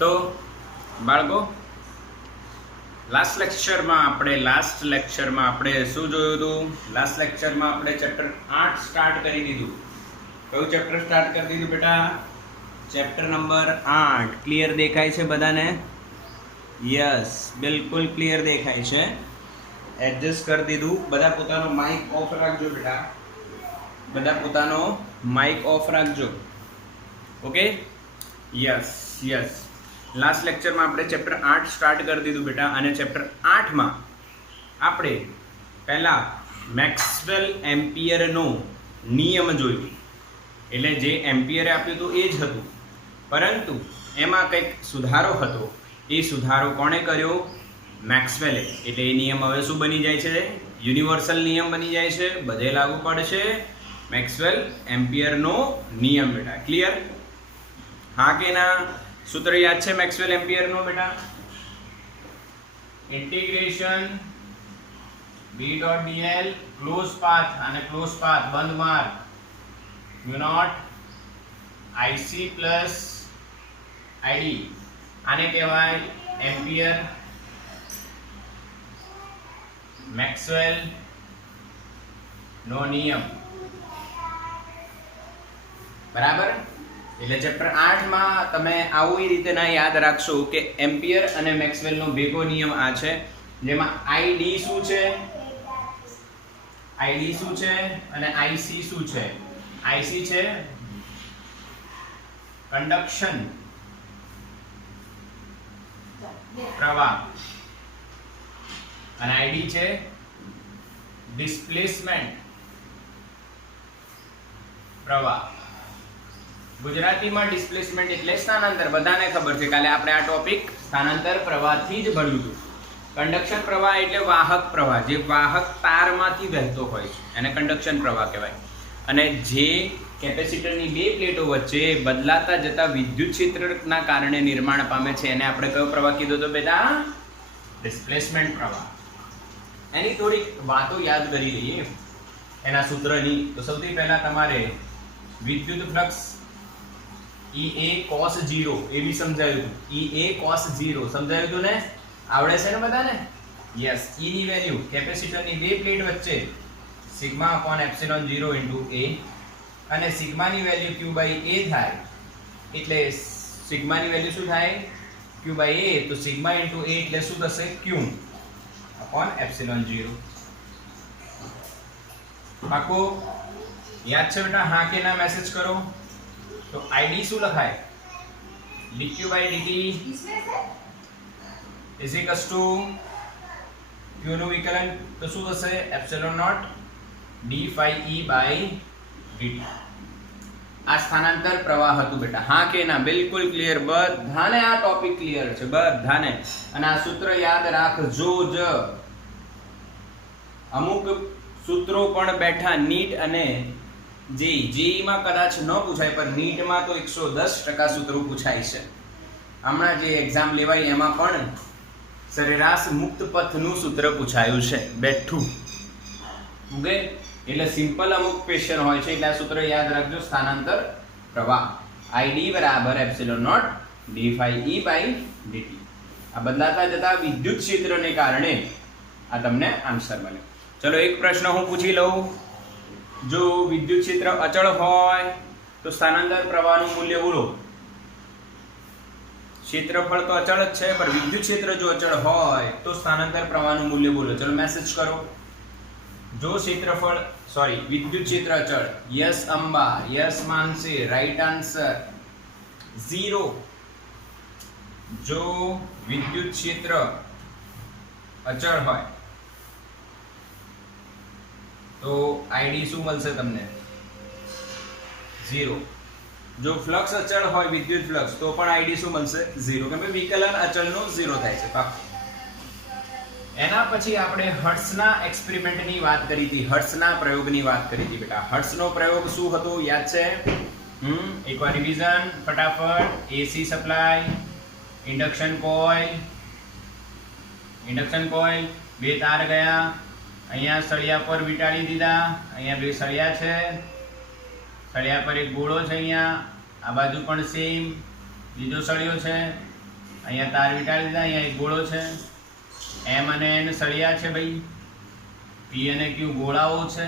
તો બાળકો લાસ્ટ લેક્ચરમાં આપણે શું જોયું હતું? લાસ્ટ લેક્ચરમાં આપણે ચેપ્ટર 8 સ્ટાર્ટ કરી દીધું. કયું ચેપ્ટર સ્ટાર્ટ કરી દીધું બેટા? Chapter number 8. ક્લિયર દેખાય છે બધાને? યસ, બિલકુલ ક્લિયર દેખાય છે. એડજસ્ટ કરી દીધું. બધા પોતાનો માઇક ઓફ રાખજો બેટા. બધા પોતાનો માઇક ઓફ રાખજો. Okay, yes. લાસ્ટ લેક્ચરમાં આપણે ચેપ્ટર 8 સ્ટાર્ટ કરી દીધું બેટા. અને ચેપ્ટર 8માં આપણે પહેલા મેક્સવેલ એમ્પિયરનો નિયમ જોયું. એટલે જે એમ્પિયરે આપ્યું હતું એ જ હતું, પરંતુ એમાં કંઈક સુધારો હતો. એ સુધારો કોણે કર્યો? મેક્સવેલે. એટલે એ નિયમ હવે શું બની જાય છે? યુનિવર્સલ નિયમ બની જાય છે. બધે લાગુ પડશે. મેક્સવેલ એમ્પિયરનો નિયમ બેટા. ક્લિયર? હા કે ના? સૂત્ર યાદ છે મેક્સવેલ એમ્પિયરનો બેટા? ઇન્ટિગ્રેશન B.dl ક્લોઝ પાથ અને ક્લોઝ પાથ બંધ માર્ગ mu naught IC plus ID. આને કહેવાય એમ્પિયર મેક્સવેલ નો નિયમ. બરાબર? એટલે ચેપ્ટર 8 માં તમે આવું એ રીતે ના યાદ રાખશો કે એમ્પિયર અને મેક્સવેલ નો ભેગો નિયમ આ છે, જેમાં ID શું છે અને IC શું છે? IC છે કંડક્શન પ્રવાહ અને ID છે ડિસ્પ્લેસમેન્ટ પ્રવાહ. ગુજરાતીમાં ડિસ્પ્લેસમેન્ટ એટલે સ્થાનાંતર. બધાને ખબર છે, કાલે આપણે આ ટોપિક સ્થાનાંતર પ્રવાહથી જ ભણ્યું હતું. કંડક્શન પ્રવાહ એટલે વાહક પ્રવાહ, જે વાહક તારમાંથી વહેતો હોય છે, એને કંડક્શન પ્રવાહ કહેવાય. અને જે કેપેસિટરની બે પ્લેટો વચ્ચે બદલાતા જતા વિદ્યુત ક્ષેત્રના કારણે નિર્માણ પામે છે, એને આપણે કયો પ્રવાહ કીધો તો બેટા? ડિસ્પ્લેસમેન્ટ પ્રવાહ. એની થોડીક વાતો યાદ કરી લઈએ એના સૂત્રની. તો સૌથી પહેલા તમારે વિદ્યુત ફ્લક્સ EA cos 0 એ બી સમજાયું હતું. EA cos 0 સમજાયું હતું ને? આવડે છે ને બધાને? યસ. E ની વેલ્યુ કેપેસિટરની બે પ્લેટ વચ્ચે sigma upon epsilon 0 into A, અને સિગ્માની વેલ્યુ Q બાય A થાય. એટલે સિગ્માની વેલ્યુ શું થાય? Q by A. તો સિગ્મા ઇન્ટુ A એટલે શું થશે? Q upon epsilon 0. પાકો યાદ છે બેટા? હા કે ના મેસેજ કરો. તો ID શું લખાય? dq by dt is equals to q નું વિકલન તો શું થશે? Epsilon naught d phi e by dt. આ સ્થાનાંતર પ્રવાહ હતું બેટા. હા કે ના? બિલકુલ ક્લિયર. બધાને આ ટોપિક ક્લિયર છે? બધાને? અને આ સૂત્ર યાદ રાખજો જ. અમુક સૂત્રો પણ બેઠા નીટ અને જેઈ માં કદાચ ન પૂછાય, પણ નીટમાં તો 110% સૂત્રો પૂછાય છે. હમણાં જે એક્ઝામ લેવાય એમાં પણ સરેરાશ મુક્ત પથનું સૂત્ર પૂછાયું છે બેઠું. ઓકે, એટલે સિમ્પલ અમુક ક્વેશ્ચન હોય છે, એટલે આ સૂત્ર યાદ રાખજો. સ્થાનાંતર પ્રવાહ ID બરાબર epsilon naught d phi e by dt. આ બદલાતા જતા વિદ્યુત ક્ષેત્રને કારણે આ તમને આન્સર મળે. ચલો એક પ્રશ્ન હું પૂછી લઉં. જો વિદ્યુત ક્ષેત્ર અચળ હોય તો સ્થાનાંતર પ્રવાહનું મૂલ્ય બોલો. ક્ષેત્રફળ તો અચળ જ છે, પણ વિદ્યુત ક્ષેત્ર જો અચળ હોય તો સ્થાનાંતર પ્રવાહનું મૂલ્ય બોલો. ચલો મેસેજ કરો. જો વિદ્યુત ક્ષેત્ર અચળ. યસ અંબા, યસ માનસી, રાઈટ આન્સર 0. જો વિદ્યુત ક્ષેત્ર અચળ હોય તો ID શું મળશે તમને? 0. જો ફ્લક્સ અચળ હોય, વિદ્યુત ફ્લક્સ, તો પણ ID શું મળશે? 0. કેમ કે વિકલન અચળનો 0 થાય છે. એના પછી આપણે હર્ટ્ઝના એક્સપેરિમેન્ટની વાત કરી હતી, હર્ટ્ઝના પ્રયોગની વાત કરી હતી બેટા. હર્ટ્ઝનો પ્રયોગ શું હતો યાદ છે? એકવાર રિવિઝન ફટાફટ. AC સપ્લાય, ઇન્ડક્શન કોઇલ, બે તાર ગયા, અહીંયા સળિયા પર વીંટાળી દીધા, અહીંયા બે સળિયા છે, સળિયા પર એક ગોળો છે, અહીંયા આ બાજુ પણ સેમ બીજો સળિયો છે, અહીંયા તાર વીંટાળી દીધા. અહીંયા એક ગોળો છે, એમ અને એન સળિયા છે ભાઈ, પી અને ક્યુ ગોળાઓ છે.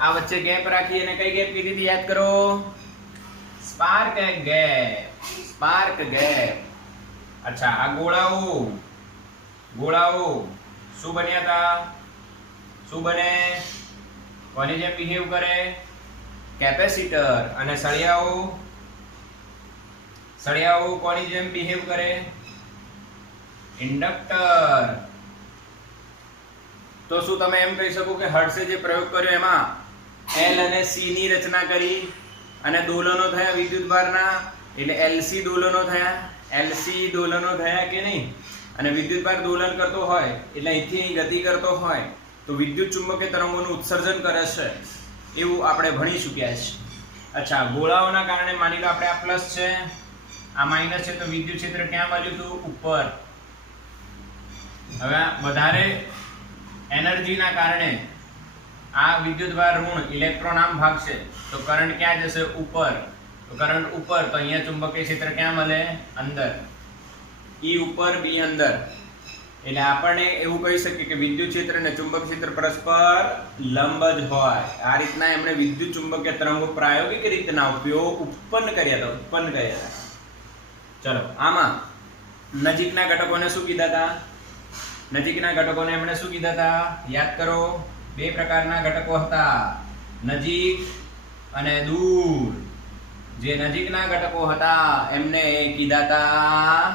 આ વચ્ચે ગેપ રાખી અને કઈ ગેપ કીધી હતી યાદ કરો? Spark gap. Spark gap. અચ્છા, આ ગોળાઓ શું બન્યા હતા? શું બને? કોની જેમ બિહેવ કરે? કેપેસિટર. અને સળિયાઓ કોની જેમ બિહેવ કરે? ઇન્ડક્ટર. તો શું તમે એમ કહી શકો કે હર્ટ્ઝે જે પ્રયોગ કર્યો એમાં એલ અને સી ની રચના કરી અને દોલનો થયા વિદ્યુતભારના, એટલે એલસી દોલનો થયા? એલસી દોલનો થયા કે નહીં? અને વિદ્યુતભાર દોલન કરતો હોય એટલે અહીંથી અહીં ગતિ કરતો હોય તો વિદ્યુત ચુંબકીય તરંગોનું ઉત્સર્જન કરે છે, એવું આપણે ભણી ચૂક્યા છે. અચ્છા, ગોળાઓના કારણે માની લો આપણે આ પ્લસ છે, આ માઇનસ છે, તો વિદ્યુત ક્ષેત્ર ક્યાં મળ્યું હતું? ઉપર. હવે વધારે એનર્જીના કારણે આ વિદ્યુતભાર ઋણ ઇલેક્ટ્રોન આમ ભાગશે તો કરંટ ક્યાં જશે? ઉપર. તો કરંટ ઉપર, તો અહીંયા ચુંબકીય ક્ષેત્ર ક્યાં મળે? અંદર. ઈ ઉપર, બી અંદર. એટલે આપણને એવું કહી શકીએ કે વિદ્યુત ક્ષેત્ર અને ચુંબક ક્ષેત્ર પરસ્પર લંબ જ હોય. આ રીતના એમણે વિદ્યુત ચુંબકીય તરંગો પ્રાયોગિક રીતના ઉત્પન્ન કર્યા હતા. ચલો, આમાં નજીકના ઘટકોને શું કીધા હતા? નજીકના ઘટકોને એમણે શું કીધા હતા? યાદ કરો. બે પ્રકારના ઘટકો હતા, નજીક અને દૂર. જે નજીકના ઘટકો હતા એમને કીધા હતા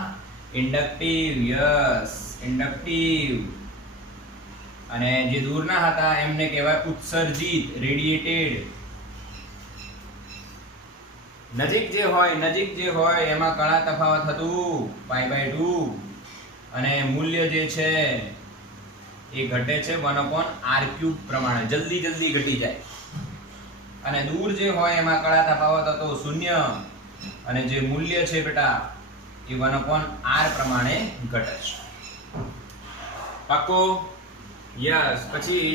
ઇન્ડક્ટિવ. Yes, inductive. અને જે દૂરના હતા એમને કહેવાય ઉત્સર્જિત, રેડિએટેડ. નજીક જે હોય એમાં કણા તફાવત હતું π/2 અને મૂલ્ય જે છે એ ઘટે છે 1/r³ પ્રમાણે, જલ્દી ઘટી જાય. અને દૂર જે હોય એમાં કણા તફાવત હતો 0 અને જે મૂલ્ય છે બેટા એ 1/r પ્રમાણે ઘટે છે. પાકો? યસ. પછી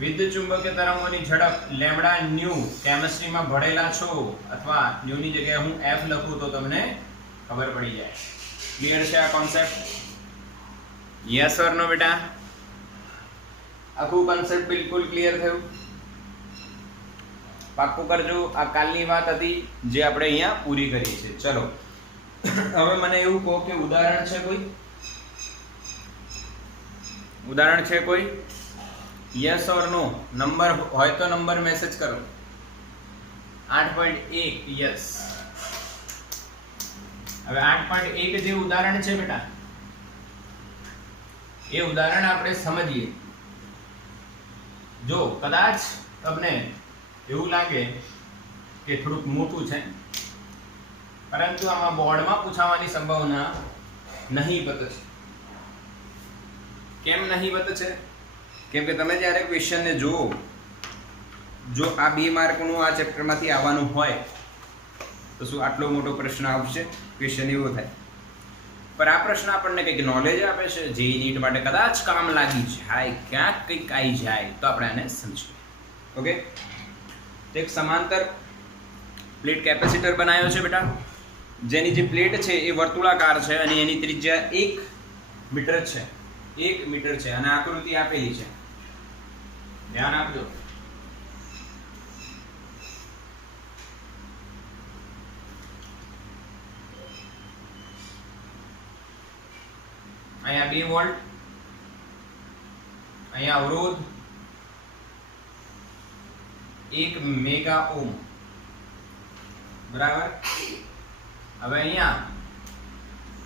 વિદ્યુત ચુંબકીય તરંગોની ઝડપ લેમ્ડા ન્યુ કેમિસ્ટ્રીમાં ભણેલા છો, અથવા ન્યુ ની જગ્યાએ હું f લખું તો તમને ખબર પડી જાય. ક્લિયર છે આ કોન્સેપ્ટ? યસ ઓર નો બેટા? આખું કોન્સેપ્ટ બિલકુલ ક્લિયર થયું? પાક્કું કરજો. આ કાલની વાત હતી જે આપણે અહીંયા પૂરી કરી છે. ચલો, હવે મને એવું કહો કે ઉદાહરણ છે કોઈ? Yes or no? નંબર હોય તો નંબર મેસેજ કરો. 8.1 યસ. હવે 8.1 જે ઉદાહરણ છે બેટા, એ ઉદાહરણ આપણે સમજીએ. જો કદાચ તમને એવું લાગે કે થોડુંક મોટું છે, પરંતુ આમાં બોર્ડમાં પૂછાવાની સંભાવના નહીવત છે. કેમ નહીવત છે? કેમ કે તમે જ્યારે ક્વેશ્ચનને જો આ 2 માર્કનું આ ચેપ્ટરમાંથી આવવાનું હોય તો શું આટલો મોટો પ્રશ્ન આવશે? ક્વેશ્ચન એવો થાય. પર આ પ્રશ્ન આપણને કંઈક નોલેજ આપે છે, જે નીટ માટે કદાચ કામ લાગી જાય, ક્યાંક કંઈક આવી જાય તો આપણે આને સમજીએ. ઓકે, તો એક સમાંતર પ્લેટ કેપેસિટર બનાવ્યો છે બેટા, જેની જે પ્લેટ છે એ વર્તુળાકાર છે અને એની ત્રિજ્યા 1 મીટર છે. 1 મીટર છે અને આકૃતિ આપેલી છે, ધ્યાન આપજો. અહીંયા 2 વોલ્ટ, અહીંયા અવરોધ 1 મેગા ઓમ. બરાબર. હવે અહીંયા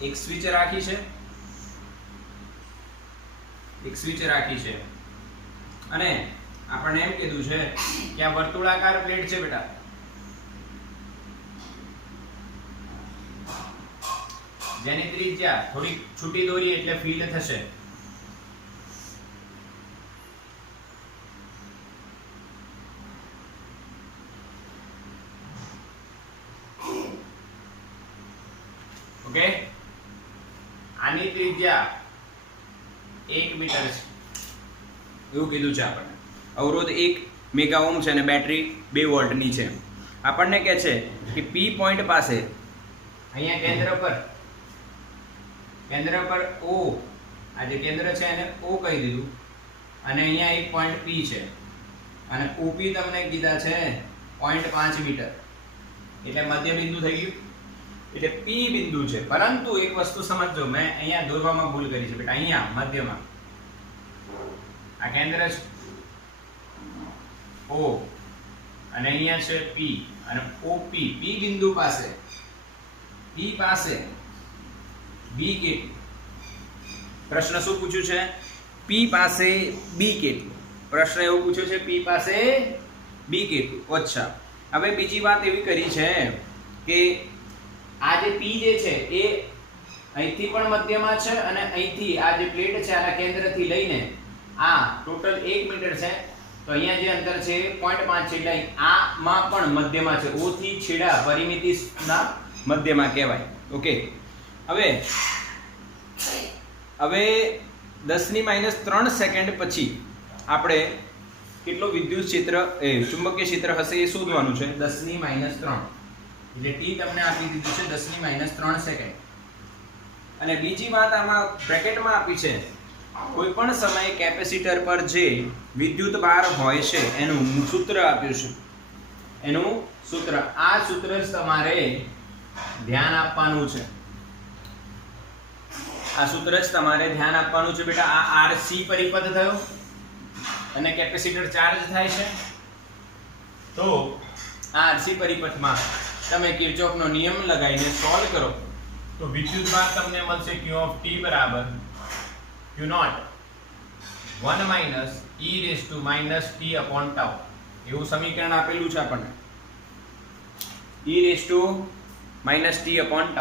એક સ્વિચ રાખી છે અને આપણને એમ કીધું છે કે આ વર્તુળાકાર પ્લેટ છે બેટા, જેની ત્રિજ્યા થોડી છૂટી દોરી એટલે ફીલ્ડ થશે. ઓકે, આની ત્રિજ્યા 1 મીટર છે એવું કીધું છે આપણને. અવરોધ 1 મેગા ઓમ છે અને બેટરી 2 વોલ્ટની છે. આપણને કહે છે કે પી પોઈન્ટ પાસે અહીંયા કેન્દ્ર પર કેન્દ્ર પર O, આ જે કેન્દ્ર છે એને O કહી દીધું, અને અહીંયા એક પોઈન્ટ P છે, અને OP તમને કીધા છે 0.5 મીટર, એટલે મધ્ય બિંદુ થઈ ગયું. એટલે P બિંદુ છે. પરંતુ એક વસ્તુ સમજજો, મેં અહીંયા દોરવામાં ભૂલ કરી છે બેટા. અહીંયા મધ્યમાં આ કેન્દ્ર છે O, અને અહીંયા છે P, અને OP, P બિંદુ પાસે B કેટલું? પ્રશ્ન શું પૂછ્યું છે? P પાસે B કેટલું? પ્રશ્ન એવું પૂછ્યો છે P પાસે B કેટલું. અચ્છા, હવે બીજી વાત એવી કરી છે કે આ જે P જે છે એ અહીંથી પણ મધ્યમાં છે, અને અહીંથી આ જે પ્લેટ છે આના કેન્દ્રથી લઈને આ ટોટલ 1 મીટર છે, તો અહીંયા જે અંતર છે 0.5 છે, એટલે આમાં પણ મધ્યમાં છે. O થી છેડા પરિમિતિના મધ્યમાં કહેવાય. ઓકે, હવે 10⁻³ સેકન્ડ પછી આપણે કેટલો વિદ્યુત ક્ષેત્ર ચુંબકીય ક્ષેત્ર હશે એ શોધવાનું છે. 10⁻³ એટલે t તમને આપી દીધું છે 10⁻³ સેકન્ડ. અને બીજી વાત આમાં બ્રેકેટમાં આપી છે, કોઈ પણ સમયે કેપેસિટર પર જે વિદ્યુત ભાર હોય છે એનું સૂત્ર આપ્યું છે. એનું સૂત્ર, આ સૂત્ર જ તમારે ધ્યાન આપવાનું છે. આ સૂત્ર જ તમારે ધ્યાન આપવાનું છે બેટા. આ RC પરિપથ થયો અને કેપેસિટર ચાર્જ થાય છે, તો આ RC પરિપથમાં તમે કિર્ચોફનો નિયમ લગાવીને સોલ્વ કરો તો વિદ્યુત ભાર તમને મળશે Q of T બરાબર Q0 1 - e⁻ t/τ. એવું સમીકરણ આપેલું છે આપણને, e⁻ t/τ.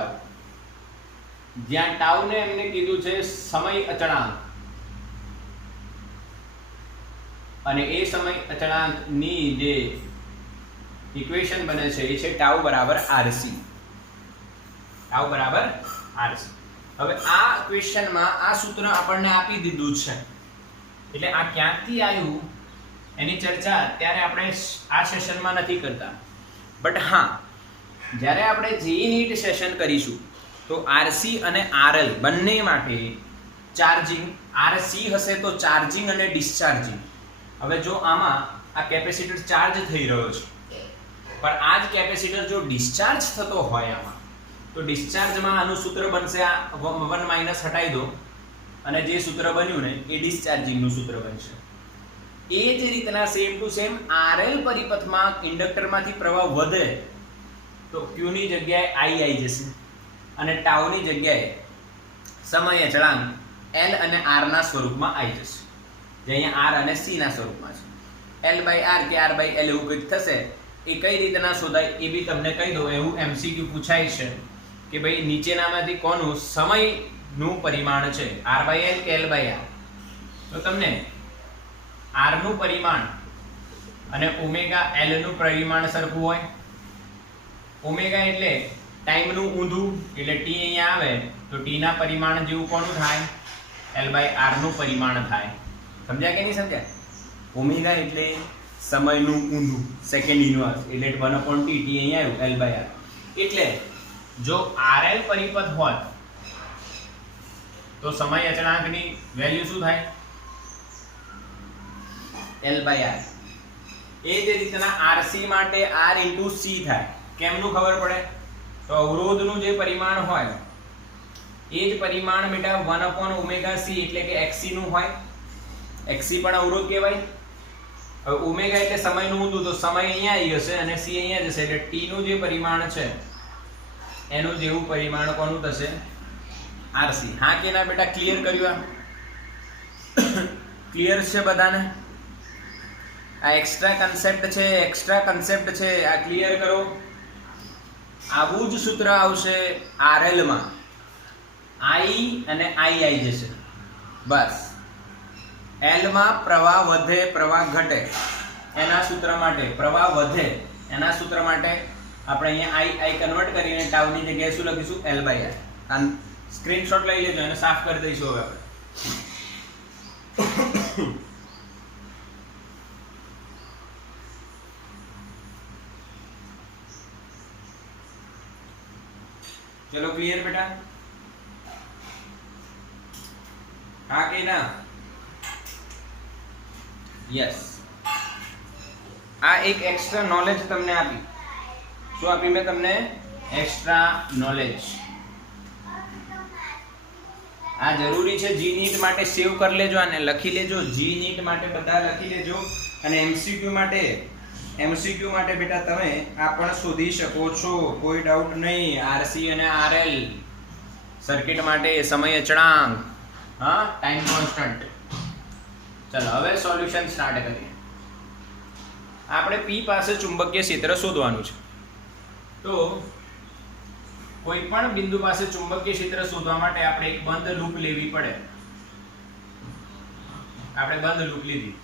જ્યાં ટાઉ ને એમને કીધું છે સમય અચળાંક, અને એ સમય અચળાંકની જે ઇક્વેશન બને છે એ છે ટાઉ બરાબર RC. ટાઉ બરાબર RC. હવે આ ક્વેશ્ચનમાં આ સૂત્ર આપણને આપી દીધું છે, એટલે આ ક્યાંથી આવ્યું એની ચર્ચા અત્યારે આપણે આ સેશનમાં નથી કરતા. બટ હા, જ્યારે આપણે જેઈ નીટ સેશન કરીશું તો RC અને RL બંને માટે ચાર્જિંગ, RC હશે તો ચાર્જિંગ અને ડિસ્ચાર્જિંગ. હવે જો આમાં આ કેપેસિટર ચાર્જ થઈ રહ્યો છે, પણ આ જ કેપેસિટર જો ડિસ્ચાર્જ થતો હોય આમાં, તો ડિસ્ચાર્જમાં આનું સૂત્ર બનશે, આ 1 - હટાવી દો, અને જે સૂત્ર બન્યું ને એ ડિસ્ચાર્જિંગનું સૂત્ર બનશે. એ જ રીતના સેમ ટુ સેમ RL પરિપથમાં ઇન્ડક્ટરમાંથી પ્રવાહ વધે તો Q ની જગ્યાએ I આવી જશે, અને ટાઉની જગ્યાએ સમય અચળાંક L અને R ના સ્વરૂપમાં આવી જશે, જે અહીંયા R અને C ના સ્વરૂપમાં છે. L/R કે R/L એવું કંઈક થશે. એ કઈ રીતના શોધાય એ બી તમને કહી દઉં. એવું MCQ પૂછાય છે કે ભાઈ નીચેનામાંથી કોનું સમયનું પરિમાણ છે, R/L કે L/R? તો તમને R નું પરિમાણ અને ઓમેગા L નું પરિમાણ સરખું હોય. ઓમેગા એટલે ટાઈમનું ઊંધું, એટલે t અહીંયા આવે તો t ના પરિમાણ જેવું કોનું થાય? L/R નું પરિમાણ થાય. સમજ્યા કે નહીં સમજ્યા? ઓમેગા એટલે સમયનું ઊંધું, સેકન્ડ ઇન્વર્સ, એટલે 1/t, t અહીંયા આવ્યું L/R. એટલે જો RL પરિપથ હોય તો સમય અચળાંકની વેલ્યુ શું થાય? L/R. એ જ રીતના RC માટે R × C થાય. કેમનું ખબર પડે? તો અવરોધનું જે પરિમાણ હોય એ જ પરિમાણ બેટા 1/ωc એટલે કે XC નું હોય. XC પણ અવરોધ કહેવાય. હવે ઓમેગા એટલે સમયનું ઊંધું, તો સમય અહીંયા આવી જશે અને C અહીંયા જશે, એટલે t નું જે પરિમાણ છે એનું જેવું પરિમાણ કોનું થશે? RC. હા કે ના બેટા? ક્લિયર કર્યું? ક્લિયર છે બધાને? આ એક્સ્ટ્રા કન્સેપ્ટ છે, આ ક્લિયર કરો. આવું જ સૂત્ર આવશે RL માં, I અને I આવી જશે બસ. L માં પ્રવાહ વધે પ્રવાહ ઘટે એના સૂત્ર માટે, પ્રવાહ વધે એના સૂત્ર માટે આપણે અહીંયા I કન્વર્ટ કરીને ટાઉની જગ્યાએ શું લખીશું? L/R. સ્ક્રીનશોટ લઈ લેજો, એને સાફ કરી દઈશું હવે આપણે. ચલો ક્લિયર બેટા? હા કે ના? યસ. આ એક એક્સ્ટ્રા નોલેજ તમને આપી. શું આપી મેં તમને? Extra knowledge. આ જરૂરી છે. જી નીટ માટે સેવ કરી લેજો, આને લખી લેજો. જી નીટ માટે બધા લખી લેજો. અને એમસીક્યુ માટે બેટા તમે આ પણ શોધી શકો છો, કોઈ ડાઉટ નહીં. આરસી અને આરએલ સર્કિટ માટે સમય અચળાંક, હા, ટાઈમ કોન્સ્ટન્ટ. ચલો હવે સોલ્યુશન સ્ટાર્ટ કરીએ. આપણે P પાસે ચુંબકીય ક્ષેત્ર શોધવાનું છે. તો કોઈ પણ બિંદુ પાસે ચુંબકીય ક્ષેત્ર શોધવા માટે આપણે એક બંધ લૂપ લેવી પડે. આપણે બંધ લૂપ લીધી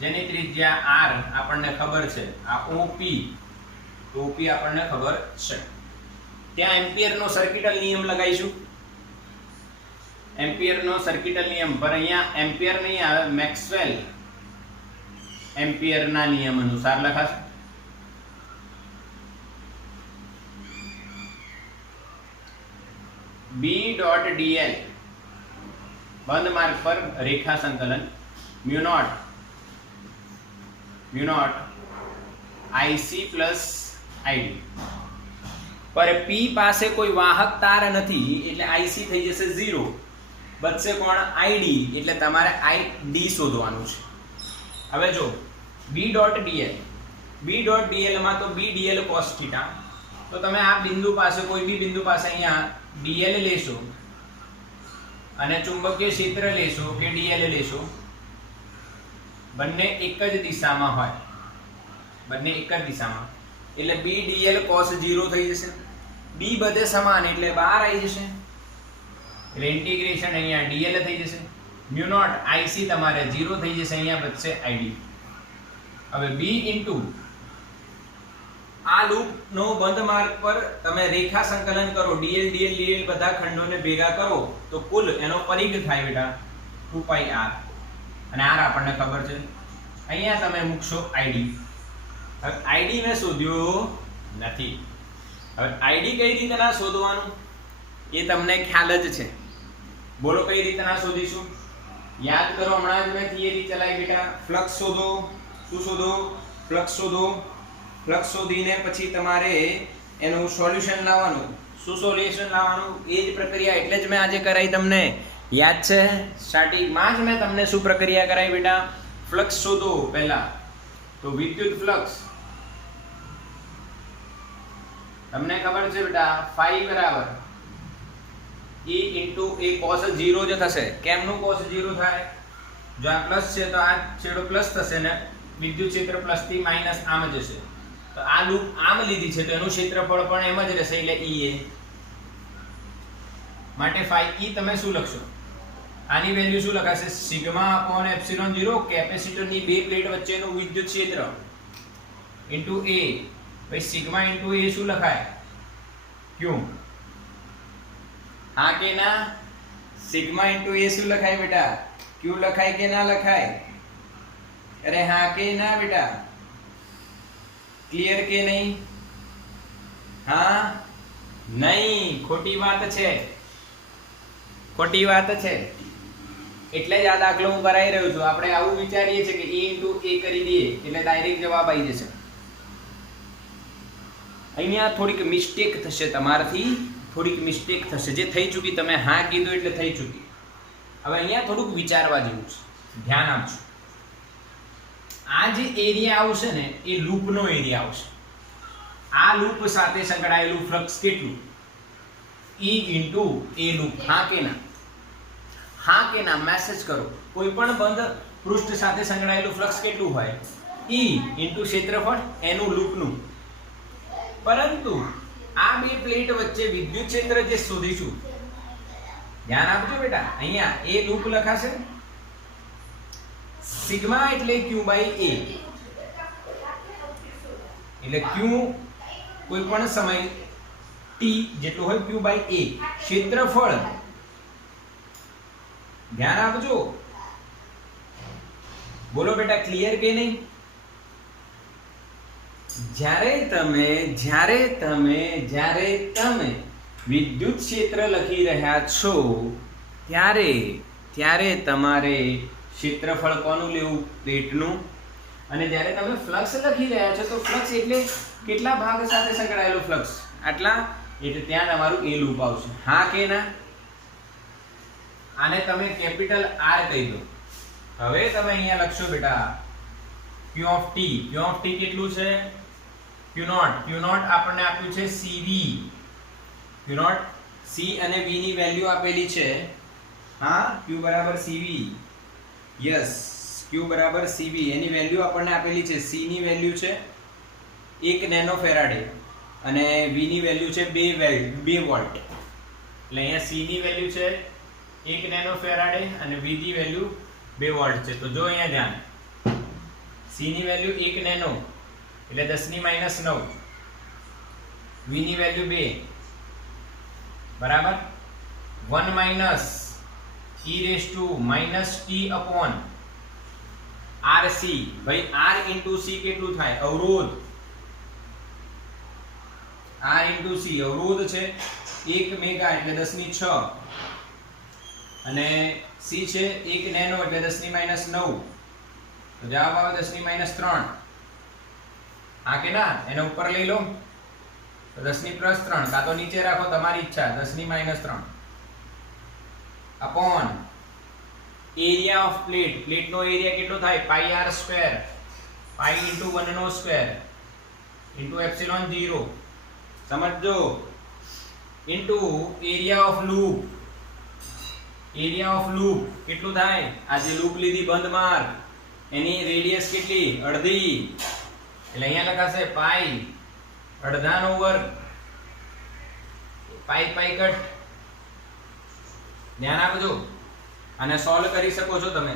જેની ત્રિજ્યા r આપણને ખબર છે. આ OP આપણને ખબર છે. ત્યાં એમ્પિયરનો સર્કિટલ નિયમ લગાવીશું. એમ્પિયરનો સર્કિટલ નિયમ પર અહીંયા એમ્પિયર નહીં આવે, મેક્સવેલ એમ્પિયરના નિયમ અનુસાર લખાશે. B.dl બંધ માર્ગ પર રેખા સંકલન mu naught IC plus ID. પર P પાસે કોઈ વાહક તાર નથી એટલે IC થઈ જશે 0. બચશે કોણ? ID. એટલે તમારે ID શોધવાનું છે. હવે જો B.dl માં તો B.dl cos θ. તો તમે આ બિંદુ પાસે કોઈ બી બિંદુ પાસે અહીંયા dl લેશો અને ચુંબકીય ક્ષેત્ર લેશો કે dl લેશો, બંને એક જ દિશામાં હોય, બંને એક જ દિશામાં, એટલે B.dl cos 0 થઈ જશે. B બધે સમાન એટલે બહાર આવી જશે, એટલે ઇન્ટિગ્રેશન અહીંયા dl થઈ જશે. મ્યુ નોટ IC તમારે 0 થઈ જશે, અહીંયા બચશે ID. હવે B ઇન્ટુ આ લૂપ નો બંધ માર્ગ પર તમે રેખા સંકલન કરો, dl બધા ખંડોને ભેગા કરો તો કુલ એનો પરિઘ થાય બેટા 2πr. અને r આપણને ખબર છે. અહીંયા તમે મૂકશો ID. હવે ID મેં શોધ્યો નથી. હવે ID કઈ રીતે ના શોધવાનું એ તમને ખ્યાલ જ છે. બોલો કઈ રીતે ના શોધીશું? યાદ કરો, હમણાં જ મેં થિયરી ચલાવી બેટા. ફ્લક્સ શોધો. શું શોધો? ફ્લક્સ શોધો. ફ્લક્સ શોધીને પછી તમારે એનું સોલ્યુશન લાવવાનું. શું સોલ્યુશન લાવવાનું? એ જ પ્રક્રિયા એટલે જ મેં આજે કરાવી તમને. યાદ છે? સ્ટાર્ટિંગમાં જ મેં તમને શું પ્રક્રિયા કરાવી બેટા? ફ્લક્સ શોધો પહેલા. તો વિદ્યુત ફ્લક્સ તમને ખબર છે બેટા, phi બરાબર E into A cos 0 જ થશે. કેમનું cos 0 થાય? જો આ પ્લસ છે તો આ છેડો પ્લસ થશે ને વિદ્યુત ક્ષેત્ર પ્લસ થી માઈનસ આમ જશે. તો આ લૂપ આમ લીધી છે તો એનું ક્ષેત્રફળ પણ એમ જ રહેશે, એટલે EA માટે phi E તમે શું લખશો? આની વેલ્યુ શું લખાશે? સિગ્મા અપોન એપ્સિલોન 0 કેપેસિટરની બે પ્લેટ વચ્ચેનું વિદ્યુત ક્ષેત્ર ઇન્ટુ A. ભાઈ સિગ્મા ઇન્ટુ A શું લખાય? Q. હા કે ના? સિગ્મા ઇન્ટુ A શું લખાય બેટા? Q લખાય કે ના લખાય? અરે હા કે ના બેટા? ક્લિયર કે નહીં? હા નહીં, ખોટી વાત છે, ખોટી વાત છે. એટલે જ આ દાખલો હું કરાવી રહ્યો છું. આપણે આવું વિચારીએ છીએ કે E ઇન્ટુ A કરી દઈએ એટલે ડાયરેક્ટ જવાબ આવી જશે. અહીંયા થોડીક મિસ્ટેક થશે તમારાથી, થોડીક મિસ્ટેક થશે. જે થઈ ચૂકી, તમે હા કીધું એટલે થઈ ચૂકી. હવે અહીંયા થોડુંક વિચારવા જેવું છે, ધ્યાન આપજો. આ જે એરિયા આવશે ને એ લૂપનો એરિયા આવશે. આ લૂપ સાથે સંકળાયેલું ફ્લક્સ કેટલું? E into A loop. હા કે ના? હા કે ના? મેસેજ કરો. કોઈ પણ બંધ પૃષ્ઠ સાથે સંકળાયેલું ફ્લક્સ કેટલું હોય? E ઇન્ટુ ક્ષેત્રફળ એનું લૂપનું. પરંતુ આ બે પ્લેટ વચ્ચે વિદ્યુત ક્ષેત્ર જે શોધીશું, ધ્યાન આપજો બેટા. અહીંયા A લૂપ લખાશે, સિગ્મા એટલે Q બાય A, એટલે Q કોઈ પણ સમય t જેટલો હોય Q બાય A. ક્ષેત્રફળ ધ્યાન આપજો. બોલો બેટા, ક્લિયર કે નહીં? જ્યારે તમે વિદ્યુત ક્ષેત્ર લખી રહ્યા છો ત્યારે ત્યારે તમારે ક્ષેત્રફળ કોનું લેવું? પ્લેટનું. અને જ્યારે તમે ફ્લક્સ લખી રહ્યા છો તો ફ્લક્સ એટલે કેટલા ભાગ સાથે સંકળાયેલો ફ્લક્સ? આટલા. એટલે ત્યાં તમારું એ લૂપ આવશે. હા કે ના? આને તમે કેપિટલ R કહી દો. હવે તમે અહીંયા લખશો બેટા Q of t. Q of t કેટલું છે? Q નોટ આપણને આપ્યું છે CV. Q નોટ C અને V ની વેલ્યુ આપેલી છે. હા, Q બરાબર CV. યસ, Q બરાબર CV. એની વેલ્યુ આપણને આપેલી છે. C ની વેલ્યુ છે 1 નેનો ફેરાડે અને V ની વેલ્યુ છે 2 વોલ્ટ. એટલે અહીંયા C ની વેલ્યુ છે 1 નેનો ફેરાડે અને V ની વેલ્યુ 2 વોલ્ટ છે. તો જો અહીંયા ધ્યાન, C ની વેલ્યુ 1 નેનો એટલે 10 ની -9, V ની વેલ્યુ 2 બરાબર 1 minus e raise to minus t upon RC. ભાઈ R ઇન્ટુ C કેટલું થાય? અવરોધ. R ઇન્ટુ C અવરોધ છે 1 મેગા એટલે 10 ની 6 અને C છે 1 નેનો એટલે 10 ની -9. તો જવાબ આવે 10 ની -3. હા કે ના? એને ઉપર લઈ લો તો 10 ની +3, કાં તો નીચે રાખો, તમારી ઈચ્છા. 10 ની -3 અપોન એરિયા ઓફ પ્લેટ. પ્લેટનો એરિયા કેટલો થાય? પાઈ r સ્ક્વેર, પાઈ ઇન્ટુ 1 નો સ્ક્વેર ઇન્ટુ એપ્સિલોન 0. સમજજો. Into area of loop. Area of loop કેટલું થાય? આ જે લૂપ લીધી બંધ માર્ક, એની રેડિયસ કેટલી? અડધી. એટલે અહીંયા લખાશે પાઈ અડધાનો વર્ગ. પાઈ પાઈ કટ. ધ્યાન આપજો. અને સોલ્વ કરી શકો છો તમે.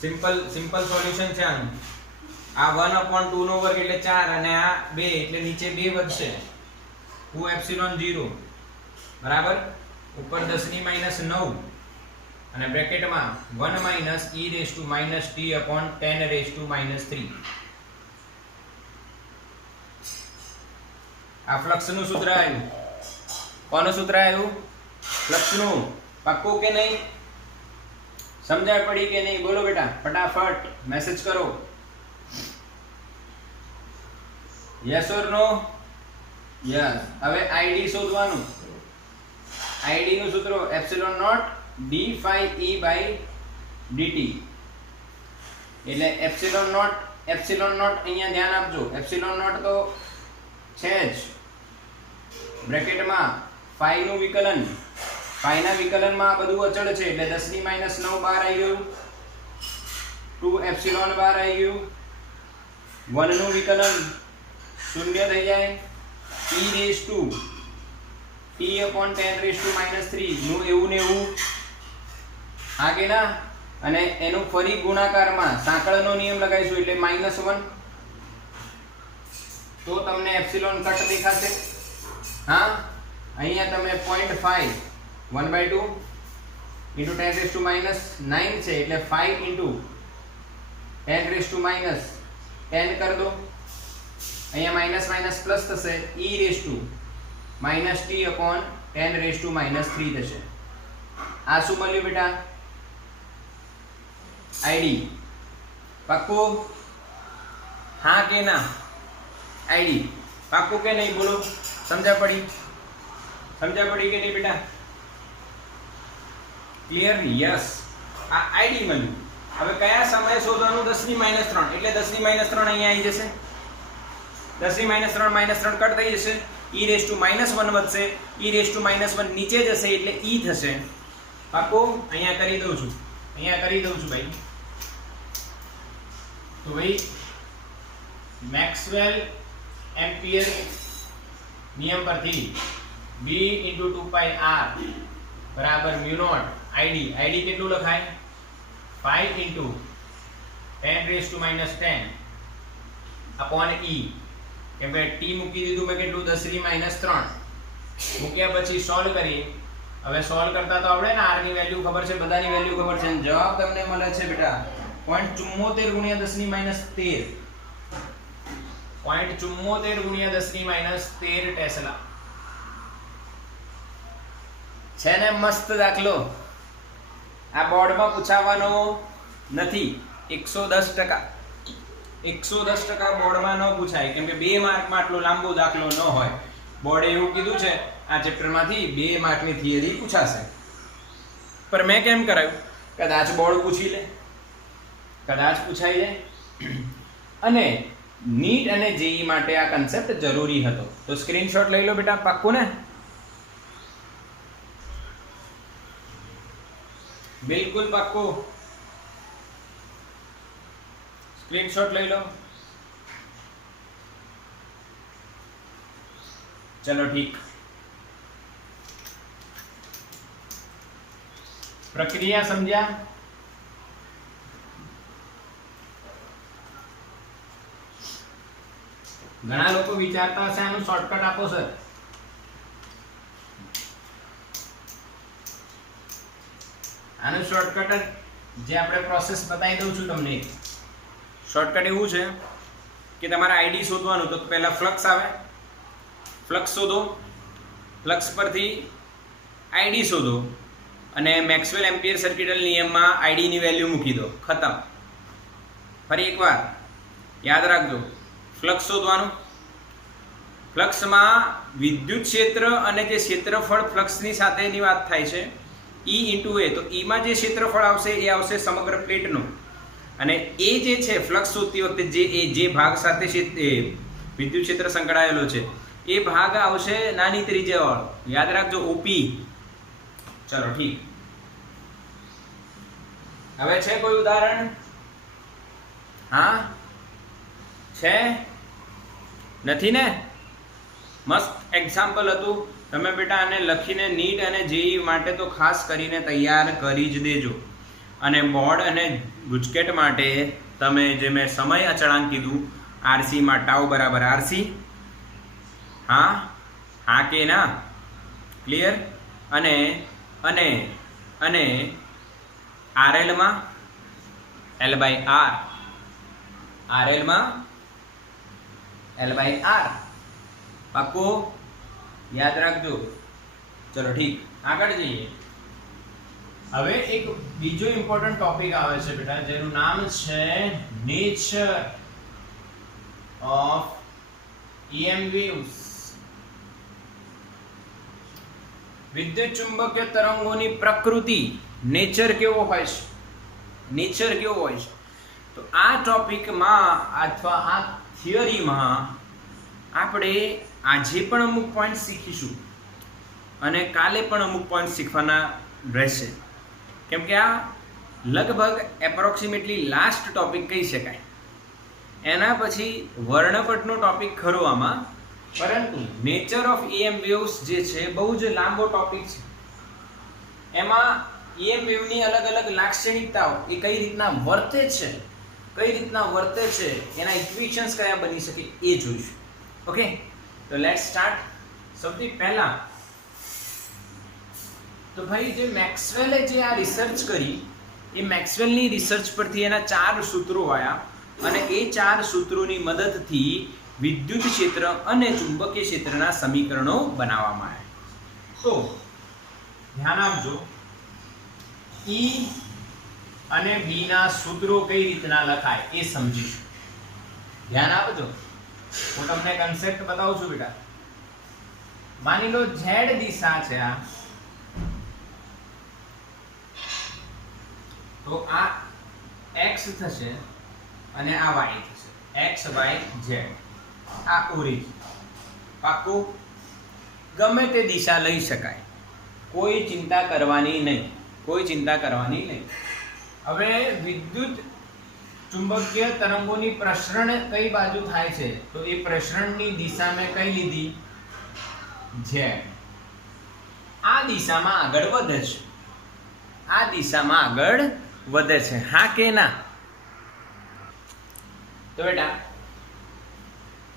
સિમ્પલ સોલ્યુશન છે આનું. આ 1/2 નો વર્ગ એટલે 4 અને આ 2 એટલે નીચે 2 વધશે. 2 એપ્સિલોન 0 બરાબર ઉપર 10 ની -9 અને બ્રેકેટમાં 1 minus e raise to minus t upon 10 raise to -3. આ ફ્લક્સ નું સૂત્ર આવ્યું. કોનું સૂત્ર આવ્યું? ફ્લક્સ નું. પાક્કું કે નહીં? સમજાય પડી કે નહીં? બોલો બેટા ફટાફટ મેસેજ કરો. Yes or no? યસ. હવે id શોધવાનું. id નું સૂત્ર epsilon naught d phi e by dt. એટલે એપ્સિલોન નોટ અહીંયા ધ્યાન આપજો. એપ્સિલોન નોટ તો છે જ. બ્રેકેટમાં phi નું વિકલન. phi ના વિકલનમાં આ બધું અચળ છે એટલે 10 ની -9 બહાર આવી ગયું. 2 એપ્સિલોન બહાર આવી ગયું. 1 નું વિકલન શૂન્ય થઈ જાય. e raise to t upon 10 raise to -3 નું એવું ને એવું. હા કે ના? અને એનું ફરી ગુણાકારમાં સાંકળનો નિયમ લગાવીશું એટલે -1. તો તમને એપ્સિલોન કટ દેખાશે. હા, અહીંયા તમે 0.5 1/2 into 10 raised to -9 છે એટલે 5 into 10 raised to -10 કર દો. અહીંયા માઇનસ માઇનસ પ્લસ થશે. e raised to -t upon 10 raised to -3 થશે. આ શું મળ્યું બેટા? id. પાક્કું? હા કે ના? id પાક્કું કે નહીં? બોલો. સમજા પડી કે નહીં બેટા? ક્લિયરલી? યસ. આ id મળ્યું. હવે કયા સમયે શોધવાનું? 10 ની -3 એટલે 10 ની -3 અહીંયા આવી જશે. 10 ની -3 કટ થઈ જશે. e રેઝ ટુ -1 વધશે. e રેઝ ટુ -1 નીચે જશે એટલે e થશે. પાક્કું? અહીંયા કરી દઉં છું ભાઈ. તો ભાઈ મેક્સવેલ એમ્પિયર નિયમ પરથી b * 2πr બરાબર મ્યુ નોટ id. id કેટલું લખાય? 5 * 10 raised to -10 upon e. કેમ કે t મૂકી દીધું મેં કેટલું? 10 ની -3 મૂક્યા પછી સોલ્વ કરી. હવે સોલ્વ કરતા તો આવડે ને? r ની વેલ્યુ ખબર છે, બધાની વેલ્યુ ખબર છે. જવાબ તમને મળે છે બેટા 0.74 * 10 ની -13. 0.74 * 10 ની -13 ટેસ્લા. છે ને મસ્ત દાખલો? આ બોર્ડમાં પૂછાવાનો નથી. 110% 110% બોર્ડમાં ન પૂછાય, કેમ કે 2 માર્કમાં આટલો લાંબો દાખલો ન હોય. બોર્ડે એવું કીધું છે આ ચેપ્ટરમાંથી 2 માર્કની થિયરી પૂછાશે. પણ મેં કેમ કરાયું, કદાચ બોર્ડ પૂછી લે, કદાચ પૂછાઈ જાય. અને નીટ અને જેઈ માટે આ કન્સેપ્ટ જરૂરી હતો. તો સ્ક્રીનશોટ લઈ લો બેટા, પાક્કું ને? બિલકુલ પાક્કું. સ્ક્રીનશોટ લઈ લો. ચલો ઠીક. પ્રક્રિયા સમજ્યા? ઘણા લોકો વિચારતા હશે આનું શોર્ટકટ આપો સર. આનું શોર્ટકટ જે આપણે પ્રોસેસ બતાવી દઉં છું તમને. શોર્ટકટ એવું છે કે તમારે આઈડી શોધવાનું. તો પહેલા ફ્લક્સ આવે, ફ્લક્સ શોધો, ફ્લક્સ પરથી આઈડી શોધો અને મેક્સવેલ એમ્પિયર સર્કિટલ નિયમમાં આઈડીની વેલ્યુ મૂકી દો. ખતમ. ફરી એકવાર યાદ રાખજો, ફ્લક્સ શોધવાનું. ફ્લક્સમાં વિદ્યુત ક્ષેત્ર અને જે ક્ષેત્રફળ ફ્લક્સની સાથેની વાત થાય છે E × A. તો ઈમાં જે ક્ષેત્રફળ આવશે એ આવશે સમગ્ર પ્લેટનું, અને એ જે છે ફ્લક્સ શોધતી વખતે જે ભાગ સાથે વિદ્યુત ક્ષેત્ર સંકળાયેલો છે એ ભાગ આવશે નાની ત્રિજ્યાવાળો. યાદ રાખજો, OP. ચલો ઠીક. હવે છે કોઈ ઉદાહરણ? હા છે? નથી ને? મસ્ત એક્ઝામ્પલ હતું. તમે બેટા આને લખીને નીટ અને જેઈ માટે તો ખાસ કરીને તૈયાર કરી જ દેજો. અને બોર્ડ અને ગુજકેટ માટે તમે જે મેં સમય અચળાંક કીધું RC માં ટાઉ બરાબર RC. હા હા કે ના? ક્લિયર? અને અને અને RL માં L/R, RL માં L/R. પાક્કો? યાદ રાખજો. ચલો ઠીક, આગળ જઈએ. હવે એક બીજો ઇમ્પોર્ટન્ટ ટોપિક આવે છે બેટા, જેનું નામ છે નેચર ઓફ EM waves. વિદ્યુત ચુંબકીય તરંગોની પ્રકૃતિ, નેચર કેવો હોય છે, નેચર કેવો હોય છે. તો આ ટોપિકમાં અથવા આ થિયરીમાં આપણે આજે પણ અમુક પોઈન્ટ શીખીશું અને કાલે પણ અમુક પોઈન્ટ શીખવાના રહેશે, કેમ કે આ લગભગ એપ્રોક્સિમેટલી લાસ્ટ ટોપિક કહી શકાય. એના પછી વર્ણપટનો ટોપિક ખરો આમાં, પરંતુ નેચર ઓફ EM વેવ્સ જે છે બહુ જ લાંબો ટોપિક છે. એમાં EM વેવની અલગ અલગ લાક્ષણિકતાઓ, એ કઈ રીતના વર્તે છે, કઈ રીતના વર્તે છે, એના ઇક્વેશન્સ કયા બની શકે એ જોઈશું. ઓકે, તો લેટ્સ સ્ટાર્ટ. સૌથી પહેલા તો ભાઈ જે મેક્સવેલે જે આ રિસર્ચ કરી એ મેક્સવેલની રિસર્ચ પરથી એના 4 સૂત્રો આવ્યા અને એ 4 સૂત્રોની મદદથી વિદ્યુત ક્ષેત્ર અને ચુંબકીય ક્ષેત્રના સમીકરણો બનાવવામાં આવ્યા. તો ધ્યાન આપજો, E અને B ના સૂત્રો કઈ રીતના લખાય એ સમજીશું. ધ્યાન આપજો, હું તમને કન્સેપ્ટ બતાવું છું બેટા. માની લો Z દિશા છે આ, તો આ x થશે અને આ y થશે. x y z આ ઓરિજિન. પાક્કું? ગમે તે દિશા લઈ શકાય, કોઈ ચિંતા કરવાની નહીં, કોઈ ચિંતા કરવાની નહીં. હવે વિદ્યુત ચુંબકીય તરંગોની પ્રસરણ કઈ બાજુ થાય છે, તો એ પ્રસરણની દિશા મેં કઈ લીધી? z. આ દિશામાં આગળ વધે છે, આ દિશામાં આગળ વધે છે. હા કે ના? તો બેટા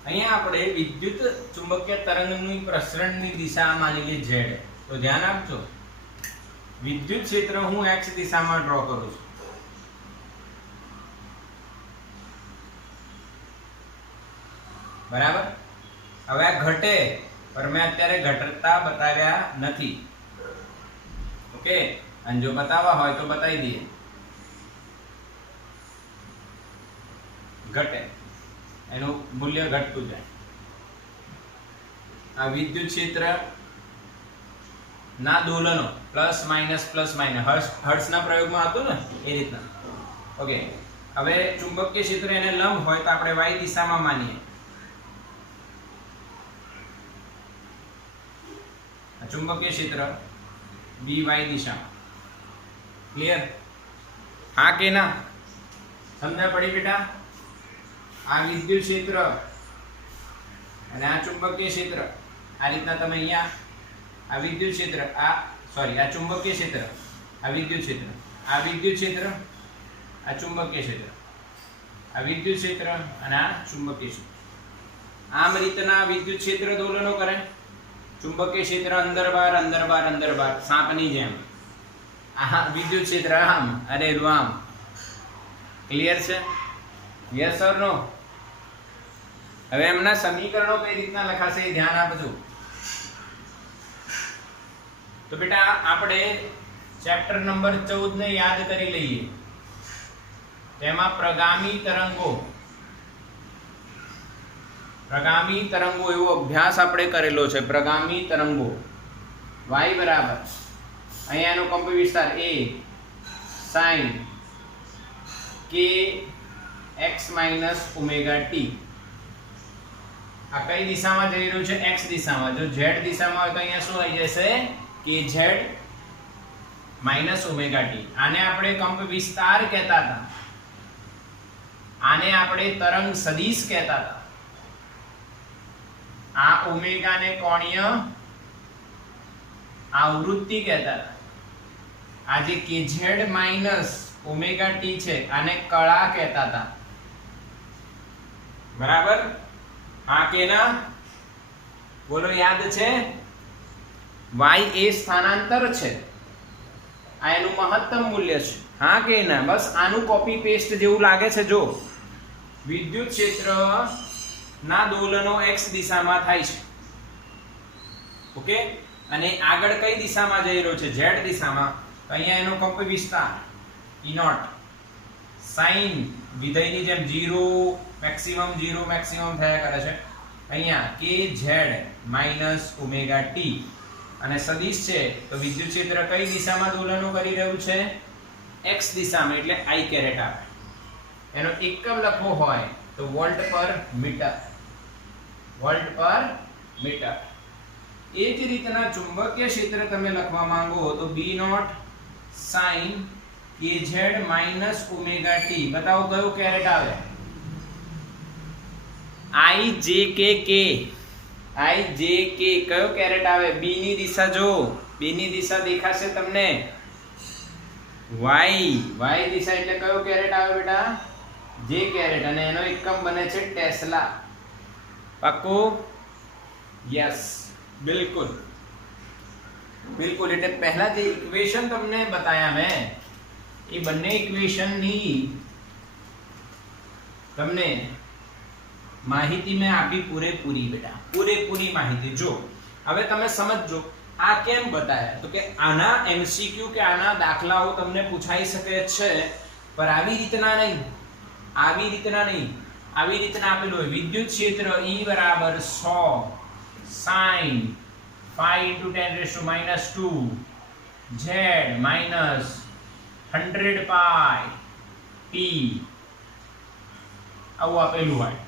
અહીંયા આપણે વિદ્યુત ચુંબકીય તરંગની પ્રસરણની દિશા માની લઈએ z. તો ધ્યાન આપજો, વિદ્યુત ક્ષેત્ર હું x દિશામાં ડ્રો કરું છું. બરાબર? હવે આ ઘટે, પણ મેં અત્યારે ઘટતા બતાવ્યા નથી. ઓકે, અને જો બતાવવા હોય તો બતાવી દઈએ, ઘટે, એનું મૂલ્ય ઘટતું જાય. આ વિદ્યુત ક્ષેત્ર ના દોલનો પ્લસ માઇનસ હર્ટ્ઝના પ્રયોગમાં હતું ને એ રીતના. ઓકે, હવે ચુંબકીય ક્ષેત્ર એને લંબ હોય તો આપણે y દિશામાં માનીએ. ચુંબકીય ક્ષેત્ર by દિશામાં. ક્લિયર? હા કે ના? સમજણ પડી બેટા? આ વિદ્યુત ક્ષેત્ર અને આ ચુંબકીય ક્ષેત્ર, આ રીતના તમે અહીંયા આ વિદ્યુત ક્ષેત્ર, આ ચુંબકીય ક્ષેત્ર, આ વિદ્યુત ક્ષેત્ર, આ વિદ્યુત ક્ષેત્ર, આ ચુંબકીય ક્ષેત્ર, આ વિદ્યુત ક્ષેત્ર અને આ ચુંબકીય ક્ષેત્ર. આમ રીતના વિદ્યુત ક્ષેત્ર દોલનો કરે. ચુંબકીય ક્ષેત્ર અંદર બહાર સાપની જેમ. આ વિદ્યુત ક્ષેત્ર આમ, અરે આમ. ક્લિયર છે? યસ ઓર નો? હવે એમના સમીકરણો કઈ રીતના લખાશે એ ધ્યાન આપજો. તો બેટા આપણે ચેપ્ટર નંબર 14 ને યાદ કરી લઈએ. તેમાં પ્રગામી તરંગો એવો અભ્યાસ આપણે કરેલો છે. પ્રગામી તરંગો y બરાબર અહીંયાનો કંપ વિસ્તાર a sin k x minus omega t. આ કઈ દિશામાં જઈ રહ્યું છે? x દિશામાં. જો z દિશામાં હોય તો અહીંયા શું આવી જશે? kz minus omega t. આને આપણે કંપ વિસ્તાર કહેતા હતા. આને આપણે તરંગ સદિશ કહેતા હતા. આ ઓમેગા ને કોણીય આવૃત્તિ કહેતા હતા. આ જે kz minus omega t છે આને કળા કહેતા હતા. બરાબર? હા કે ના? બોલો, યાદ છે? y એ સ્થાનાંતર છે, આ એનું મહત્તમ મૂલ્ય છે. હા કે ના? બસ આનું કોપી પેસ્ટ જેવું લાગે છે. જો વિદ્યુત ક્ષેત્ર ના દોલનો x દિશામાં થાય છે, ઓકે, અને આગળ કઈ દિશામાં જઈ રહ્યો છે? z દિશામાં. તો અહીંયા એનો કંપ વિસ્તાર E0 sin વિધેયની જેમ 0 મેક્સિમમ થયા કરે છે. અહીંયા kz minus omega t અને સદિશ છે તો વિદ્યુત ક્ષેત્ર કઈ દિશામાં દોલનો કરી રહ્યું છે? x દિશામાં, એટલે I કેરેટ આવે. એનો એકમ લખવો હોય તો વોલ્ટ પર મીટર. એ જ રીતના ચુંબકીય ક્ષેત્ર તમે લખવા માંગો તો B0 sin kz minus omega t. બતાવો કયો કેરેટ આવે? IJK કયો કેરેટ આવે? B ની દિશા. જો B ની દિશા દેખાશે તમને. y દિશા એટલે કયો કેરેટ આવે બેટા? J caret. અને એનો એકમ બને છે ટેસ્લા. પાક્કું? યસ, બિલકુલ. એટલે પહેલા જે ઇક્વેશન તમને બતાયા મેં એ બંને ઇક્વેશન ની તમને માહિતી મેં આપી પૂરેપૂરી બેટા, પૂરેપૂરી માહિતી. જો હવે તમે સમજજો આ કેમ બતાયા. તો કે આના MCQ કે આના દાખલાઓ તમને પૂછાઈ શકે છે, પણ આવી રીતના નહીં. આવી રીતના આપેલું હોય વિદ્યુત ક્ષેત્ર E બરાબર 100 sin 5 × 10⁻², z minus 100 pi t આવું આપેલું હોય.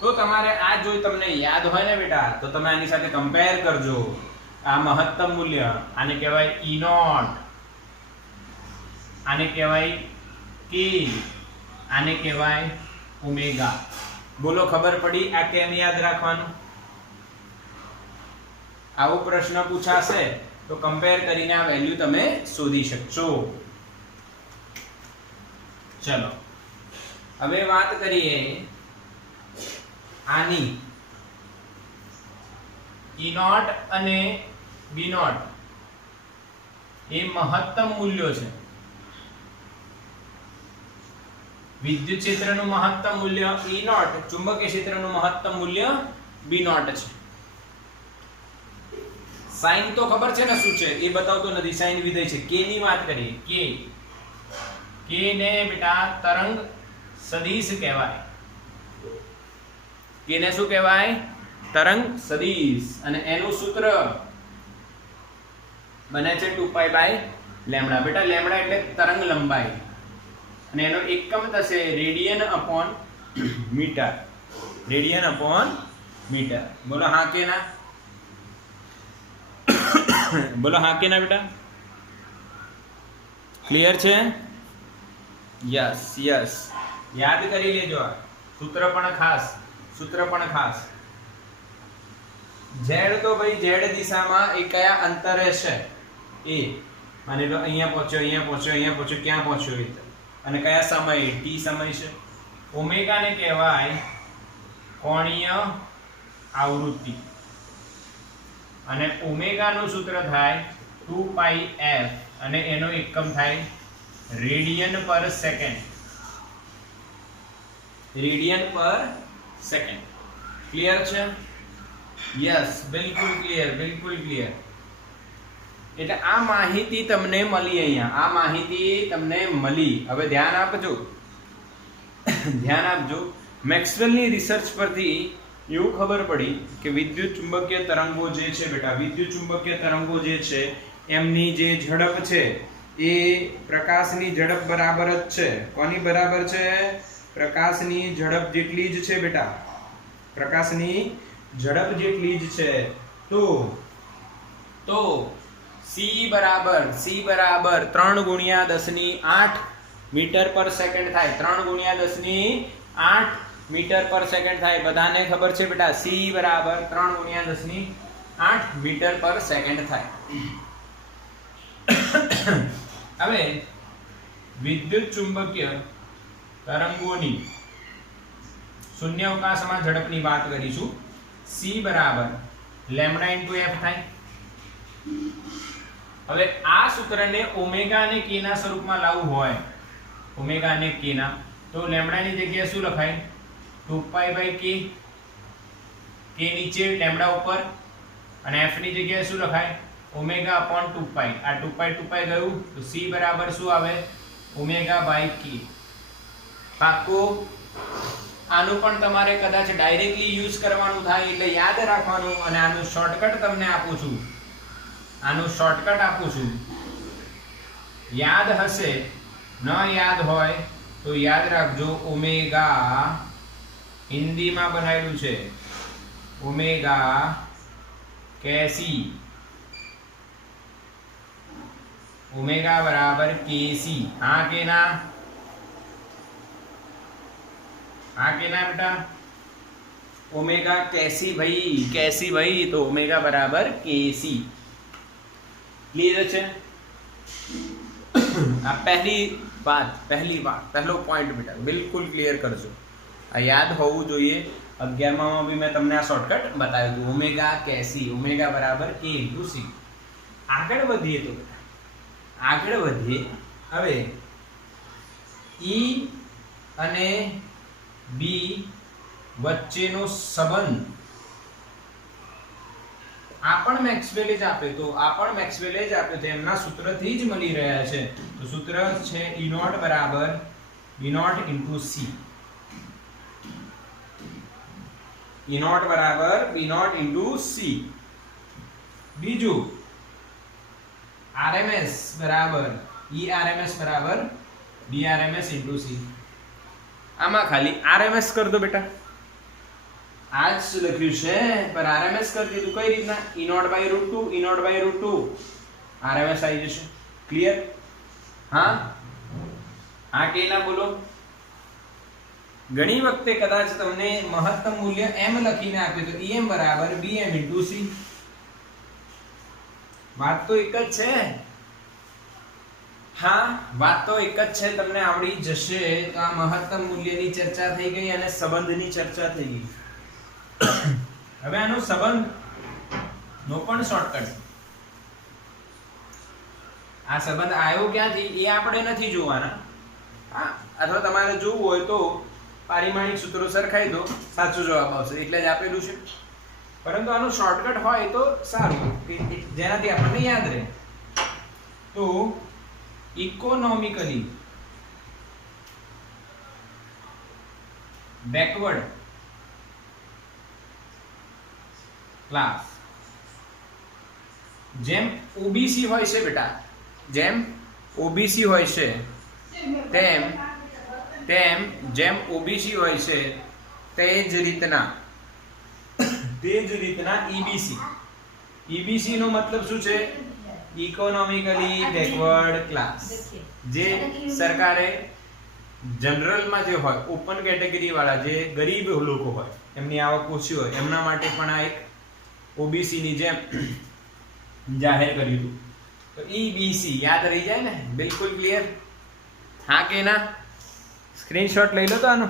તો તમારે આ જોઈ તમને યાદ હોય ને બેટા, તો તમે આની સાથે કમ્પેર કરજો. આ મહત્તમ મૂલ્ય, આને કહેવાય E0, આને કહેવાય k, આને કહેવાય ઓમેગા. બોલો, ખબર પડી આ કેમ યાદ રાખવાનું? આવો પ્રશ્ન પૂછાશે તો કમ્પેર કરીને આ વેલ્યુ તમે શોધી શકશો. ચલો હવે વાત કરીએ આની. E0 અને B0 એ મહત્તમ મૂલ્યો છે. વિદ્યુત ક્ષેત્રનું મહત્તમ મૂલ્ય E0, ચુંબકીય ક્ષેત્રનું મહત્તમ મૂલ્ય B0 છે. સાઇન તો ખબર છે ને શું છે એ બતાવતો નથી, સાઇન વિધેય છે. કે ની વાત કરીએ. કે ને બેટા તરંગ સદિશ કહેવાય. કે ને શું કહેવાય? તરંગ સદિશ. અને એનું સૂત્ર બને છે 2π/λ. બેટા લેમ્ડા એટલે તરંગ લંબાઈ અને એનો એકમ થશે radian upon metre. Radian upon metre. બોલો હા કે ના? બોલો હા કે ના બેટા? ક્લિયર છે? Yes yes. યાદ કરી લેજો. સૂત્ર પણ ખાસ. z તો ભાઈ z દિશામાં એ કયા અંતરે છે એ માની લો અહીંયા પહોંચ્યો ક્યાં પહોંચ્યો એ અને કયા સમયે t સમય છે. ઓમેગા ને કહેવાય કોણીય આવૃત્તિ અને ઓમેગા નું સૂત્ર થાય 2πf અને એનો એકમ થાય રેડિયન પર સેકન્ડ. રેડિયન પર સેકન્ડ. ક્લિયર છે? યસ, બિલકુલ ક્લિયર. એટલે આ માહિતી તમને મળી અહીંયા. હવે ધ્યાન આપજો. મેક્સવેલની રિસર્ચ પરથી એવું ખબર પડી કે વિદ્યુત ચુંબકીય તરંગો જે છે બેટા, વિદ્યુત ચુંબકીય તરંગો જે છે એમની જે ઝડપ છે એ પ્રકાશની ઝડપ બરાબર જ છે. કોની બરાબર છે? પ્રકાશની ઝડપ જેટલી જ છે બેટા. પ્રકાશની ઝડપ જેટલી જ છે. તો c બરાબર 3 ગુણ્યા 10⁸ મીટર પર સેકન્ડ થાય. 3 ગુણ્યા 10⁸ મીટર પર સેકન્ડ થાય. બધાને ખબર છે બેટા c બરાબર 3 ગુણ્યા 10⁸ મીટર પર સેકન્ડ થાય. હવે વિદ્યુત ચુંબકીય તરંગોની શૂન્યાવકાશમાં ઝડપની વાત કરીશું. c બરાબર λ * f થાય. હવે આ સૂત્રને ઓમેગા અને k ના સ્વરૂપમાં લાવવું હોય, ઓમેગા અને k ના, તો લેમ્ડા ની જગ્યાએ શું લખાય? 2π/k. k નીચે લેમ્ડા ઉપર અને f ની જગ્યાએ શું લખાય? Omega upon 2π. આ 2π ગયું તો c બરાબર શું આવે? ω/k. પાકો. આનું પણ તમારે કદાચ ડાયરેક્ટલી યુઝ કરવાનું થાય એટલે યાદ રાખવાનું. અને આનું શોર્ટકટ તમને આપું છું. યાદ હશે, ન યાદ હોય તો યાદ રાખજો. ઓમેગા હિન્દીમાં બનાવેલું છે ઓમેગા કેસી. ઓમેગા બરાબર કેસી. હા કે ના? બેટા? ओमेगा कैसी भाई तो ओमेगा बराबर केसी. क्लियर है? આ પહેલી વાત પહેલો પોઈન્ટ બેટા બિલકુલ ક્લિયર કરજો. આ યાદ હોવું જોઈએ. 11માં भी મેં તમને આ શોર્ટકટ બતાવ્યું હતું. ઓમેગા કેસી, ઓમેગા બરાબર k * c. આગળ વધીએ હવે E અને B વચ્ચેનો સંબંધ આ પણ મેક્સવેલે જ આપ્યો તો એમના સૂત્રથી જ મળી રહ્યા છે. તો સૂત્ર છે E0 બરાબર B0 * C. E0 બરાબર B0 * C. બીજું RMS બરાબર ERMS બરાબર BRMS * C. આમાં ખાલી RMS કર દો બેટા. આ જ લખ્યું છે પર RMS કરી દીધું. કઈ રીતના? E0/√2 RMS આવી જશે. ક્લિયર? હા કે ના બોલો? ઘણી વખતે કદાચ તમને મહત્તમ મૂલ્ય m લખીને આપ્યું તો EM બરાબર BM * C. વાત તો એક જ છે. વાત તો એક જ છે. તમને આવડી જશે. તો આ મહત્તમ મૂલ્યની ચર્ચા થઈ ગઈ અને સંબંધની ચર્ચા થઈ ગઈ. હવે આનો સંબંધ નો પણ શોર્ટકટ. આ સંબંધ આવ્યો ક્યાંથી એ આપણે નથી જોવાના. અથવા તમારે જોવું હોય તો પારિમાણિક સૂત્રો સરખાઈ દો, સાચો જવાબ આવશે. એટલે જ આપેલું છે. પરંતુ આનું શોર્ટકટ હોય તો સારું કે જેનાથી આપણને યાદ રહે. તો ઇકોનોમિકલી બેકવર્ડ ક્લાસ, જેમ ઓબીસી હોય છે બેટા, જેમ ઓબીસી હોય છે તેમ જેમ ઓબીસી હોય છે તે જ રીતના ઈબીસી. ઈબીસી નો મતલબ શું છે? Economically backward class. જે સરકારે જનરલમાં જે હોય ઓપન કેટેગરી વાળા જે ગરીબ લોકો હોય, એમની આવક ઓછી હોય, એમના માટે પણ આ એક ઓબીસી ની જેમ જાહેર કર્યું હતું. તો ઈબીસી યાદ રહી જાય ને? બિલકુલ ક્લિયર? હા કે ના? સ્ક્રીનશોટ લઈ લો તો આનો.